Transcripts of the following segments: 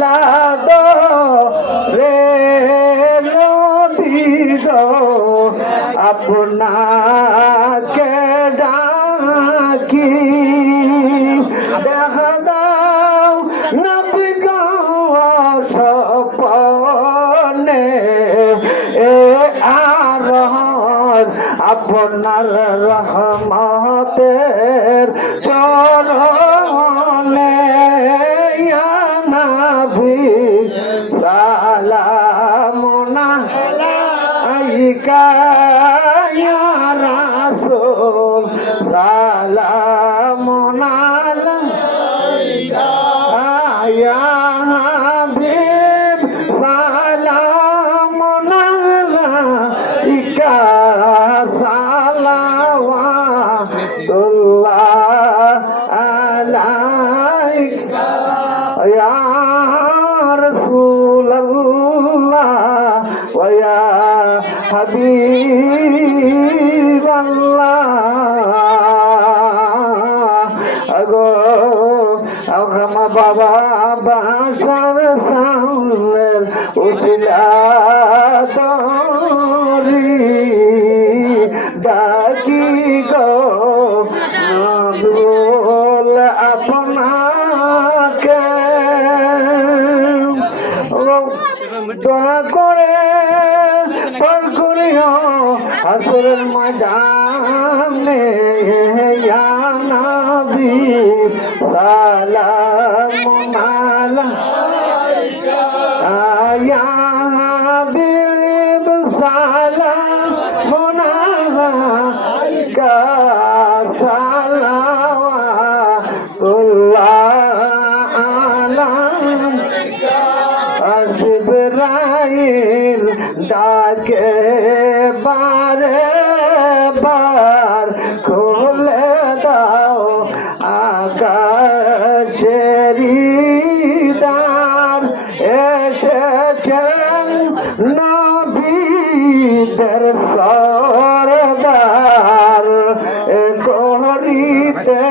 মিলাদ রে নবী গো আপনাকে ডাকি। দেখা দাও নবী গো সপনে এ আর আপনার রহমতের চরণে সালামুনা আলাইকা ইয়া রাসূল সালামুন আলাইকা। ইয়া হাবিব সালামুন আলাইকা। সালাওয়াতুল্লাহ আলাইকা। ইয়া হাবিবাল্লাহ। আগো আগামা বাবা বাসার সামনের দরি ডাকি গো আপনাকে। দোয়া করে আসরের ময়দানে ইয়া নবী সালামুন আলাইকা ইয়া হাবিব সালামুন আলাইকা সালাওয়াতুল্লাহ আলাইকা। জিবরাইল ডাকে বারে বার খুলে দাও আকাশেরি দান এসেছেন নবীদের সরদার করিতে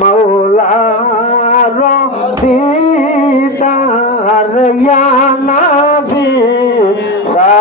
মৌলা রিদার ইয়ানা